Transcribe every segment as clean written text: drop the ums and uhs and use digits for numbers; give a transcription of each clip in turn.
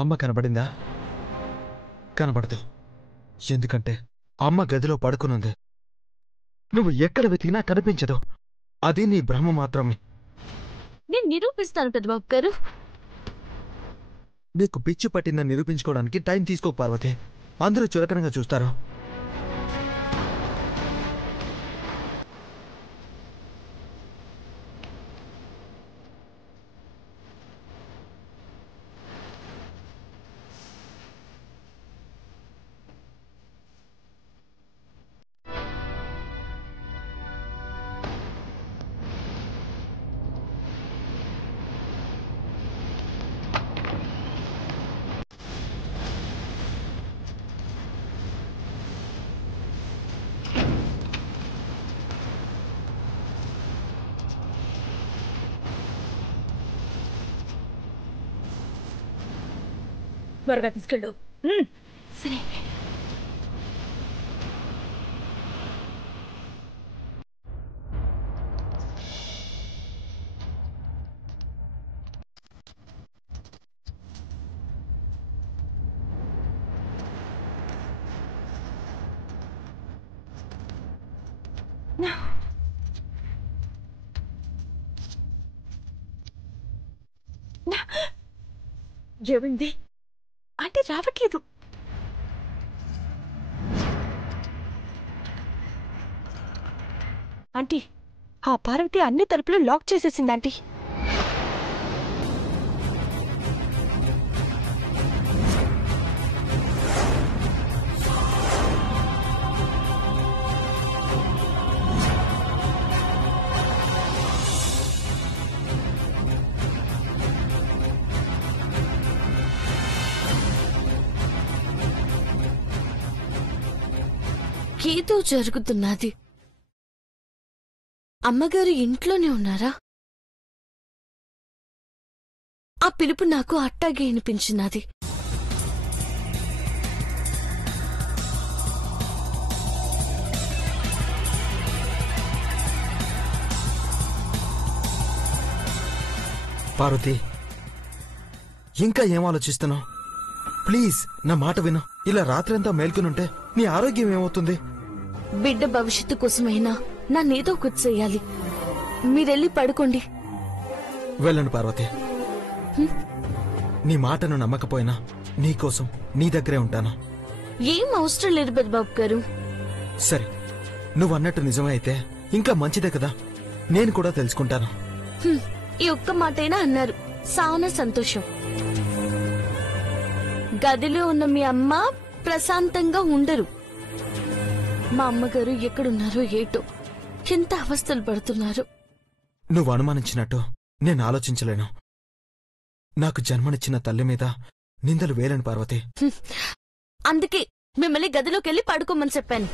అమ్మ కనబడిందా? కనబడదు. ఎందుకంటే అమ్మ గదిలో పడుకునుంది. నువ్వు ఎక్కడ వెతికినా కనిపించదు. అది నీ భ్రమ మాత్రమే. నేను నిరూపిస్తాను పెద్దబాబు గారు. నీకు పిచ్చి పట్టిందని నిరూపించుకోవడానికి టైం తీసుకో పార్వతి. అందరూ చులకనగా చూస్తారు. త్వరగా తీసుకెళ్ళు. సరే. ఏమైంది? అంటే రావట్లేదు. ఆంటీ, ఆ పార్వతి అన్ని తలుపులు లాక్ చేసేసింది ఆంటీ. ఏదో జరుగుతున్నది. అమ్మగారు ఇంట్లోనే ఉన్నారా? ఆ పిలుపు నాకు అట్టాగే అనిపించినది. పార్వతి, ఇంకా ఏం ఆలోచిస్తున్నావు? ప్లీజ్ నా మాట విను. ఇలా రాత్రంతా మేల్కొనుంటే నీ ఆరోగ్యం ఏమవుతుంది? బిడ్డ భవిష్యత్తు కోసమైనా నన్నేదో ఒకటి చెయ్యాలి. మీరెళ్ళి పడుకోండి. వెళ్ళండి పార్వతి. నీ మాటను నమ్మకపోయినా నీకోసం నీ దగ్గరే ఉంటాను. ఏం అవసరం లేదు పెద్దబాబు గారు. సరే, నువ్వన్నట్టు నిజమే అయితే ఇంకా మంచిదే కదా. నేను కూడా తెలుసుకుంటాను. ఈ ఒక్క మాటైనా అన్నారు, చాలా సంతోషం. గదిలో ఉన్న మీ అమ్మ ప్రశాంతంగా ఉండరు. మా అమ్మగారు ఎక్కడున్నారో ఏటో, ఎంత అవస్థలు పడుతున్నారు. నువ్వు అనుమానించినట్టు నేను ఆలోచించలేను. నాకు జన్మనిచ్చిన తల్లి మీద నిందలు వేయలేను పార్వతి. అందుకే మిమ్మల్ని గదిలోకెళ్ళి పడుకోమని చెప్పాను.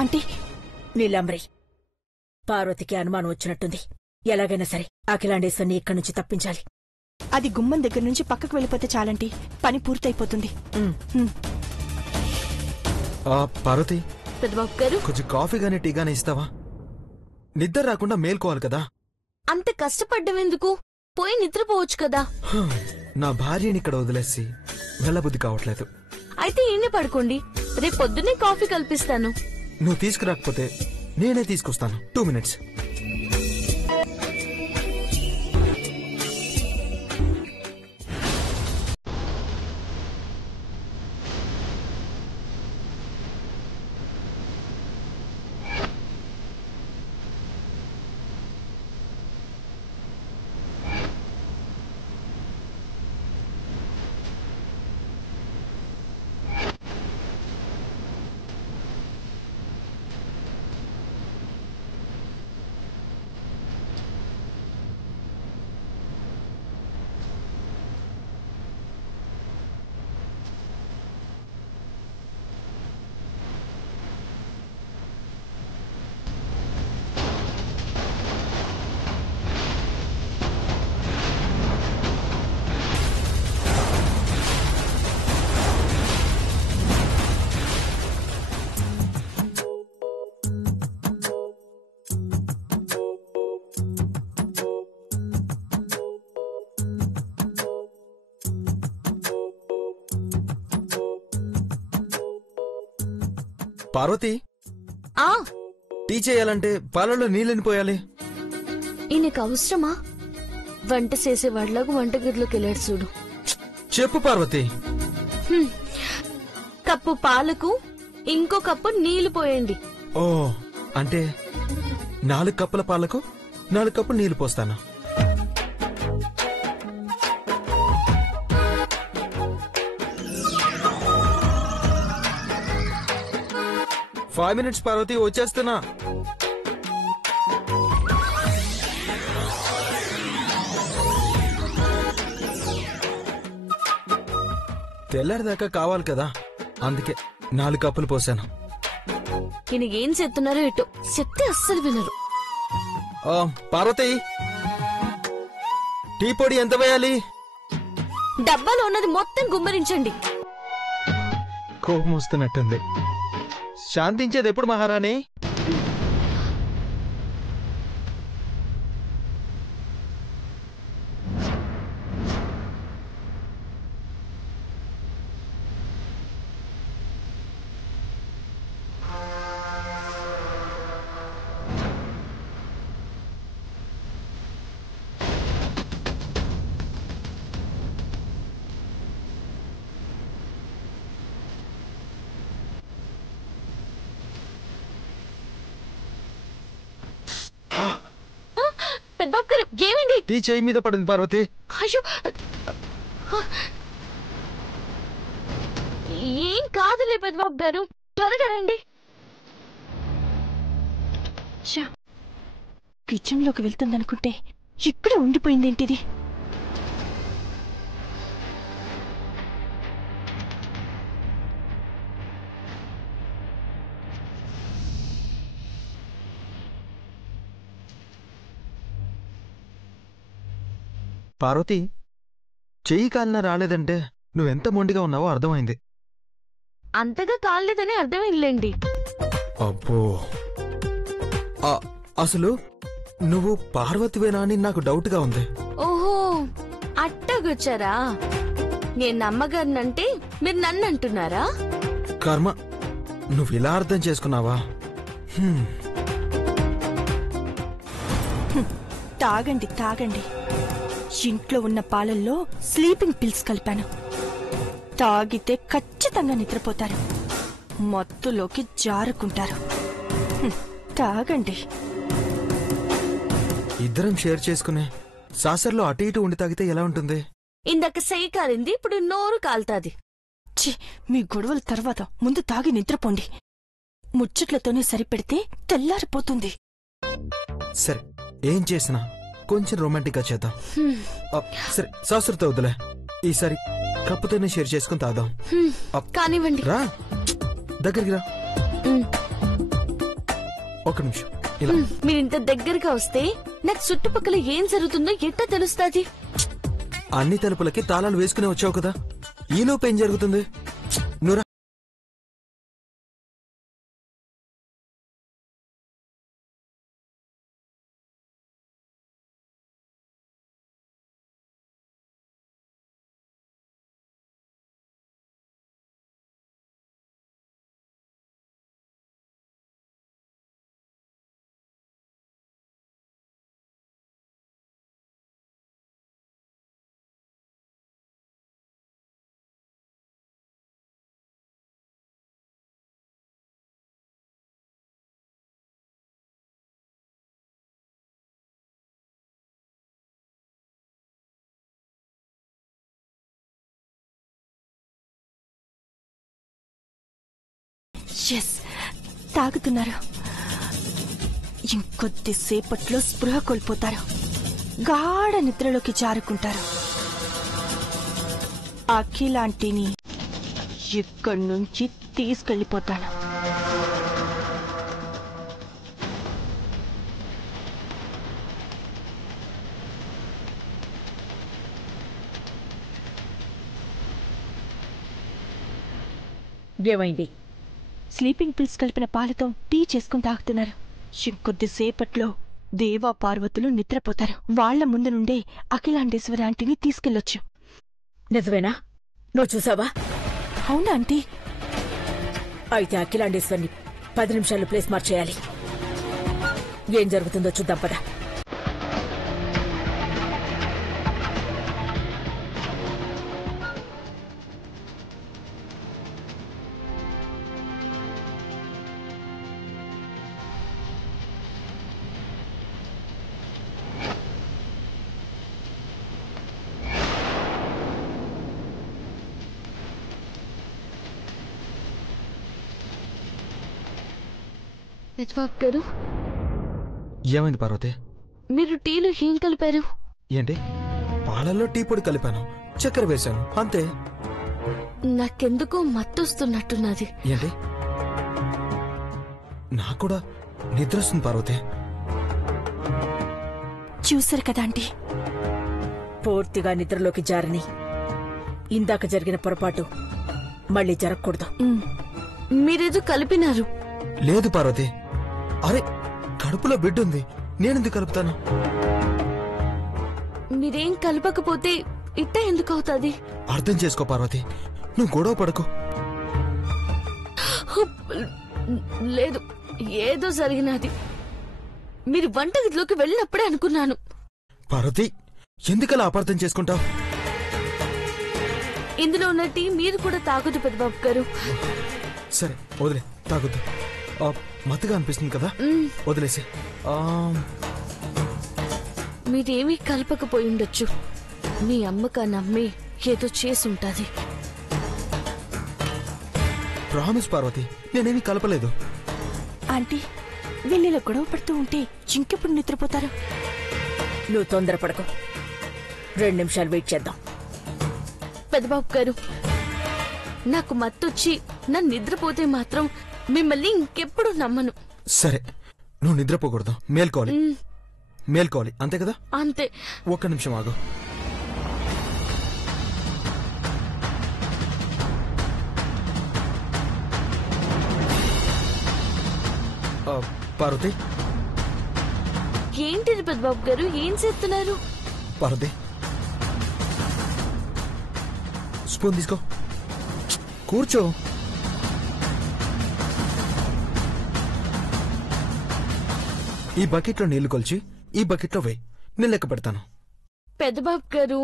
ఆంటీ, నీలాంబ్రి, పార్వతికి అనుమానం వచ్చినట్టుంది. ఎలాగైనా సరే అఖిలాండేశ్వరిని ఇక్కడి నుంచి తప్పించాలి. అది గుమ్మం దగ్గర నుంచి పక్కకు వెళ్ళిపోతే చాలంటీ, పని పూర్తయిపోతుంది. పార్వతి, పెద్దబాబు గారు కొంచెం కాఫీ గానీ టీ గానీ ఇస్తావా? నిద్ర రాకుండా మేల్కోవాలి కదా. అంత కష్టపడ్డం ఎందుకు? పోయి నిద్రపోవచ్చు కదా. నా భార్యని ఇక్కడ వదిలేసి వెళ్ళబుద్ధి కావట్లేదు. అయితే ఈయనే పడుకోండి. రేపు పొద్దున్నే కాఫీ కల్పిస్తాను. నువ్వు తీసుకురాకపోతే నేనే తీసుకొస్తాను. 2 minutes. పార్వతి, ఆ టీ చేయాలంటే పాలలో నీళ్ళని పోయాలి. ఈయనకు అవసరమా? వంట చేసేవాడిలాగా వంటగదిలోకి వెళ్ళాడు చూడు. చెప్పు పార్వతి. కప్పు పాలకు ఇంకో కప్పు నీళ్లు పోయండి. ఓ, అంటే 4 కప్పుల పాలకు 4 కప్పులు నీళ్లు పోస్తాను. ఫైవ్ మినిట్స్ పార్వతి, వచ్చేస్తున్నా. తెల్లారిదాకా కావాలి కదా, అందుకే 4 కప్పులు పోసాను. ఈయన ఏం చెప్తున్నారో ఇటు చెప్తే అస్సలు వినరు. పార్వతి, టీ పొడి ఎంత వేయాలి? డబ్బాలో ఉన్నది మొత్తం గుమ్మరించండి. కోపం వస్తున్నట్టుంది. శాంతించేది ఎప్పుడు మహారాణి? పెద్దబాబు గారు, ఏమైంది? టీ చేయి మీద పడింది పార్వతి. అయ్యో, ఏం కాదులే పెద్దబాబు గారు, త్వరగా రండి. కిచెన్ లోకి వెళ్తుందనుకుంటే ఇక్కడే ఉండిపోయిందేంటిది? పార్వతి, చెయ్యి కాలిన రాలేదంటే నువ్వెంత మొండిగా ఉన్నావో అర్థమైంది. అంతగా కాలేదని అర్థమైందిలేండి. అబ్బో, అసలు నువ్వు పార్వతివేనా అని నాకు డౌట్గా ఉంది. ఓహో, అట్టగొచ్చారా? నేను నమ్మగారినంటే మీరు నన్ను అంటున్నారా? కర్మ, నువ్వు ఇలా అర్థం చేసుకున్నావా? తాగండి తాగండి. ఇంట్లో ఉన్న పాలల్లో స్లీపింగ్ పిల్స్ కలిపాను. తాగితే ఖచ్చితంగా నిద్రపోతారు, మత్తులోకి జారుకుంటారు. తాగండి. ఇద్దరం షేర్ చేసుకునే సాసర్లో అటు ఇటు ఉండి తాగితే ఎలా ఉంటుంది? ఇందాక సెయ్యి కాలింది, ఇప్పుడు నోరు కాలుతాది. ఛీ, మీ గొడవల తర్వాత ముందు తాగి నిద్రపోండి. ముచ్చట్లతోనే సరిపెడితే తెల్లారిపోతుంది. సరే, ఏం చేసినా కొంచెం రొమాంటిక్ గా చేద్దాం. సరే, సాసర్తో వద్దులే, ఈసారి కప్పుతోనే షేర్ చేసుకుని తాదాం. కానివ్వండి. రా, దగ్గరికి రా. ఒక నిమిషం ఇలా. మీరింత దగ్గరగా వస్తే నాకు చుట్టుపక్కల ఏం జరుగుతుందో ఎట్టా తెలుస్తాది? అన్ని తలుపులకి తాళాలు వేసుకునే వచ్చావు కదా, ఈలోపు ఏం జరుగుతుంది? నువ్వు ఎస్, తాగుతున్నారు. ఇంకొద్దిసేపట్లో స్పృహ కోల్పోతారు, గాఢ నిద్రలోకి జారుకుంటారు. అఖిలాంటిని ఇక్కడి నుంచి తీసుకెళ్ళిపోతాను. ఏమైంది? స్లీపింగ్ పిల్స్ కలిపిన పాలతో టీ చేసుకుని తాగుతున్నారు. ఇంకొద్దిసేపట్లో దేవా పార్వతులు నిద్రపోతారు. వాళ్ల ముందు నుండే అఖిలాండేశ్వరి ఆంటీని తీసుకెళ్లొచ్చు. నిజమేనా? నువ్వు చూసావా? అవునా ఆంటీ? అయితే అఖిలాండేశ్వరిని 10 నిమిషాలు ప్లేస్ మార్చేయాలి. ఏం జరుగుతుందో చూద్దాం పద. యజ్వాక్ గారు, ఏమైంది పార్వతి? మీరు టీలో ఏం కలిపారు? ఏంటి? పాలల్లో టీ పొడి కలిపాను, చక్కెర వేశాను, అంతే. నాకెందుకో మత్తొస్తున్నట్టున్నది. ఏంటి? నాకు కూడా నిద్ర వస్తుంది పార్వతి. చూసారు కదా ఆంటీ, పూర్తిగా నిద్రలోకి జారని ఇందాక జరిగిన పొరపాటు మళ్ళీ జరగకూడదు. మీరేదో కలిపినారు. లేదు పార్వతి. అరే, కడుపులో బిడ్డుంది, నేనెందుకు కలుపుతాను? మీరేం కలపకపోతే ఇట్ట ఎందుకు అవుతుంది? అర్థం చేసుకో పార్వతి, నువ్వు గొడవ పడకు. లేదు, ఏదో జరిగినది. మీరు వంటగదిలోకి వెళ్ళినప్పుడే అనుకున్నాను. పార్వతి, ఎందుకలా అపార్థం చేసుకుంటావు? ఇందులో ఉన్న టీ మీరు కూడా తాగొద్దు పెద్దబాబు గారు. సరే వదిలే, తాగొద్దు. మత్తుగా అనిపిస్తుంది కదా, వదిలేసి. మీరేమీ కలపకపోయి ఉండొచ్చు. మీ అమ్మక నమ్మి ఏదో చేసుంటాది. ప్రామిస్ పార్వతి, నేనేమీ కలపలేదు. ఆంటీ, వీళ్ళ గొడవ పడుతూ ఉంటే ఇంకెప్పుడు నిద్రపోతారు? నువ్వు తొందరపడకు, 2 నిమిషాలు వెయిట్ చేద్దాం. పెద్దబాబు గారు, నాకు మత్తొచ్చి నన్ను నిద్రపోతే మాత్రం మిమ్మల్ని ఇంకెప్పుడు నమ్మను. సరే, నువ్వు నిద్రపోకూడదు, మేల్కోవాలి. మేల్కోవాలి, అంతే కదా? అంతే. 1 నిమిషం ఆగు. పార్వతి. ఏంటిది పెద్దబాబు గారు, ఏం చేస్తున్నారు? పార్వతి, స్పూన్ తీసుకో, కూర్చో. ఈ బకెట్లో నీళ్లు కొలిచి ఈ బకెట్లో వేయి, నేను లెక్క పెడతాను. పెద్దబాబు గారు,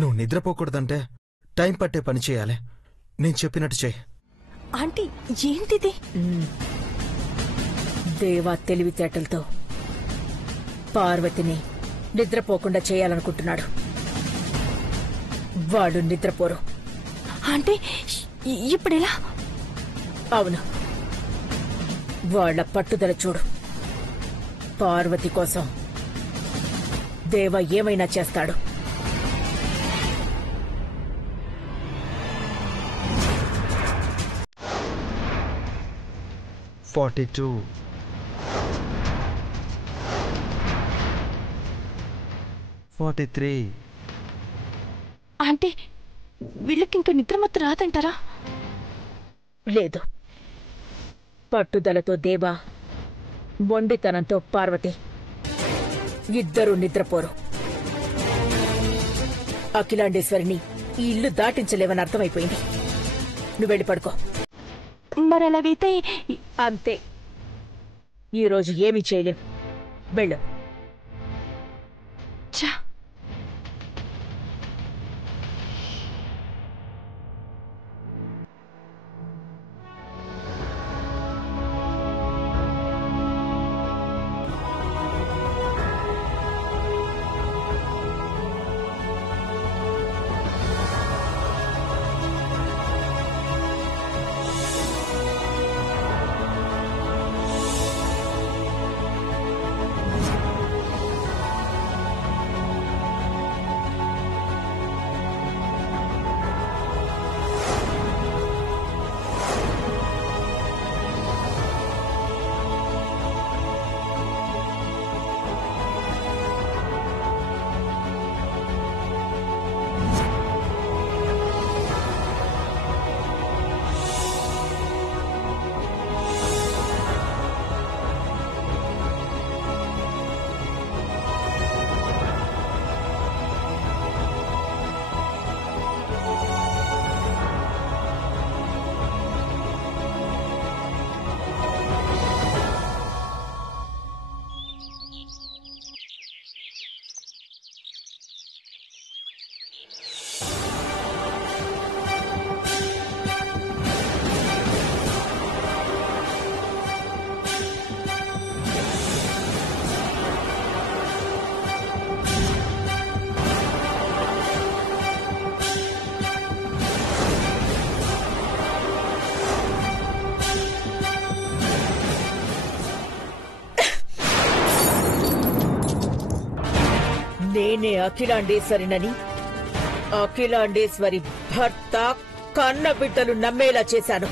నువ్వు నిద్రపోకూడదంటే టైం పట్టే పని చేయాలి. నేను చెప్పినట్టు చేయి. ఆంటీ, ఏంటిది? దేవా తెలివితేటలతో పార్వతిని నిద్రపోకుండా చేయాలనుకుంటున్నాడు. వాళ్ళు నిద్రపోరు. ఆంటీ, ఇప్పుడెలా? అవును, వాళ్ళ పట్టుదల చూడు. పార్వతి కోసం దేవ ఏమైనా చేస్తాడు. $42. $43. ఆంటీ, వీళ్ళకి ఇంకా నిద్రమత్తు రాదంటారా? లేదు, పట్టుదలతో దేవ, మొండితనంతో పార్వతి ఇద్దరూ నిద్రపోరు. అఖిలాండేశ్వరిని ఈ ఇల్లు దాటించలేవని అర్థమైపోయింది. నువ్వు వెళ్ళి పడుకో. మరలాగైతే అంతే, ఈరోజు ఏమీ చేయలేం. వెళ్ళు. ఛా, నేనే అఖిలాండేశ్వరినని అఖిలాండేశ్వరి భర్త కన్న బిడ్డలు నమ్మేలా చేశాను.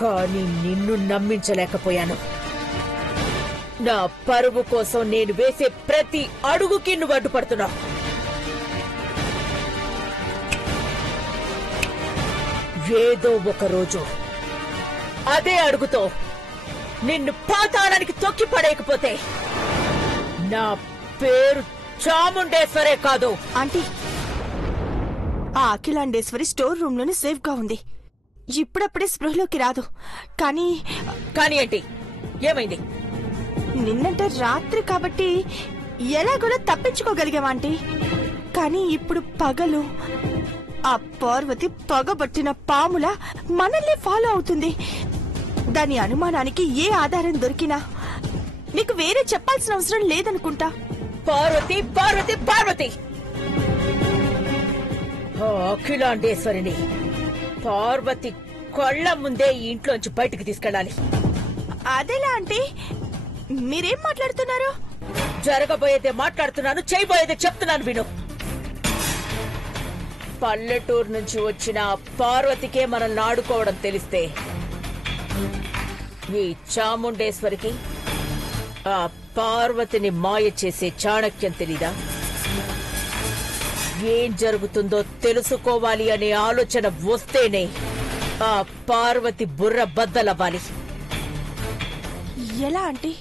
కానీ నిన్ను నమ్మించలేకపోయాను. నా పరువు కోసం నేను వేసే ప్రతి అడుగుకి నువ్వు అడ్డుపడుతున్నావు. ఏదో ఒక రోజు అదే అడుగుతో నిన్ను పాతాళానికి తొక్కి పడేయకపోతే నా పేరు చాముండేశ్వరే కాదు. ఆంటీ, ఆ అఖిలాండేశ్వరి స్టోర్ రూమ్ లోనే సేఫ్ గా ఉంది. ఇప్పుడప్పుడే స్పృహలోకి రాదు. కానీ ఏంటి, ఏమైంది? నిన్నంటే రాత్రి కాబట్టి ఎలాగోలా తప్పించుకోగలిగాం ఆంటీ. కానీ ఇప్పుడు పగలు ఆ పార్వతి పగబట్టిన పాములా మనల్ని ఫాలో అవుతుంది. దాని అనుమానానికి ఏ ఆధారం దొరికినా నీకు వేరే చెప్పాల్సిన అవసరం లేదనుకుంటా. పార్వతి పార్వతి పార్వతి అఖిలాండేశ్వరిని పార్వతి కళ్ళ ముందే ఈ ఇంట్లోంచి బయటికి తీసుకెళ్ళాలి. అదేలా ఆంటీ? మీరేం మాట్లాడుతున్నారు? జరగబోయేదే మాట్లాడుతున్నాను, చేయబోయేదే చెప్తున్నాను విను. పల్లెటూరు నుంచి వచ్చిన పార్వతికే మనల్ని ఆడుకోవడం తెలిస్తే ఈ చాముండేశ్వరికి ఆ పార్వతిని మాయ చేసే చాణక్యం తెలీదా? ఏం జరుగుతుందో తెలుసుకోవాలి అనే ఆలోచన వస్తేనే ఆ పార్వతి బుర్ర బద్దలవ్వాలి. ఎలా ఆంటీ?